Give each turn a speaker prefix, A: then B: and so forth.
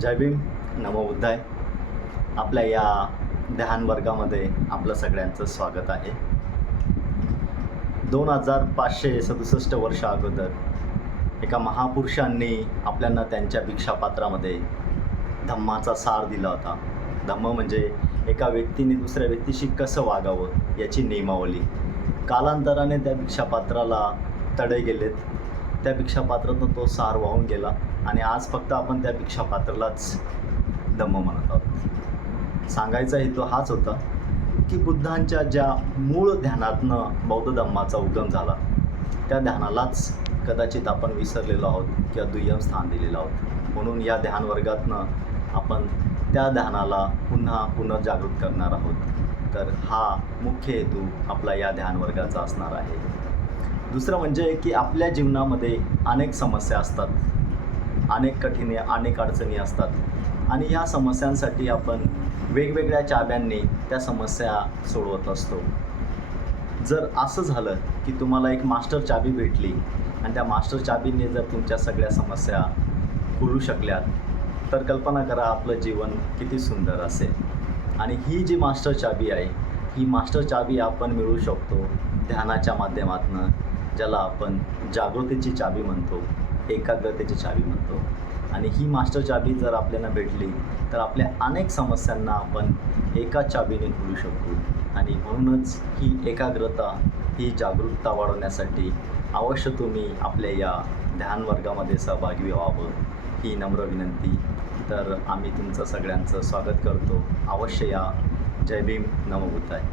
A: जय भीम. नमो आपल्या या ध्यान वर्गामध्ये आपलं सगळ्यांचं स्वागत आहे. दोन हजार पाचशे सदुसष्ट वर्ष अगोदर एका महापुरुषांनी आपल्यांना त्यांच्या भिक्षापात्रामध्ये धम्माचा सार दिला होता. धम्म म्हणजे एका व्यक्तीने दुसऱ्या व्यक्तीशी कसं वागावं याची नियमावली. कालांतराने त्या भिक्षापात्राला तडे गेलेत. त्या भिक्षापात्रातून तो सार वाहून गेला. आणि आज फक्त आपण त्या भिक्षापात्रालाच धम्म म्हणत आहोत. सांगायचा हेतू हाच होता की बुद्धांच्या ज्या मूळ ध्यानातनं बौद्ध धम्माचा उगम झाला त्या ध्यानालाच कदाचित आपण विसरलेलो आहोत किंवा दुय्यम स्थान दिलेलं आहोत. म्हणून या ध्यान वर्गातनं आपण त्या ध्यानाला पुन्हा पुनर्जागृत करणार आहोत. तर हा मुख्य हेतू आपला या ध्यान वर्गाचा असणार आहे. दुसरं म्हणजे की आपल्या जीवनामध्ये अनेक समस्या असतात. अनेक कठीणे अनेक अडचणी असतात. आणि या समस्यांसाठी आपण वेगवेगळ्या चाब्यांनी त्या समस्या सोडवत असतो. जर असं झालं की तुम्हाला एक मास्टर चाबी भेटली आणि त्या मास्टर चाबीने जर तुमच्या सगळ्या समस्या खुलू शकल्या तर कल्पना करा आपलं जीवन किती सुंदर असेल. आणि ही जी मास्टर चाबी आहे ही मास्टर चाबी आपण मिळू शकतो ध्यानाच्या माध्यमातून ज्याला आपण जागृतीची चाबी म्हणतो. एकाग्रतेची चावी म्हणतो. आणि ही मास्टर चाबी जर आपल्याला भेटली तर आपल्या अनेक समस्यांना आपण एका चाबीने खुलू शकतो. आणि म्हणूनच ही एकाग्रता ही जागरूकता वाढवण्यासाठी अवश्य तुम्ही आपल्या या ध्यान वर्गामध्ये सहभागी व्हावं ही नम्र विनंती. तर आम्ही तुमचं सगळ्यांचं स्वागत करतो. अवश्य या. जय भीम. नमभूत आहे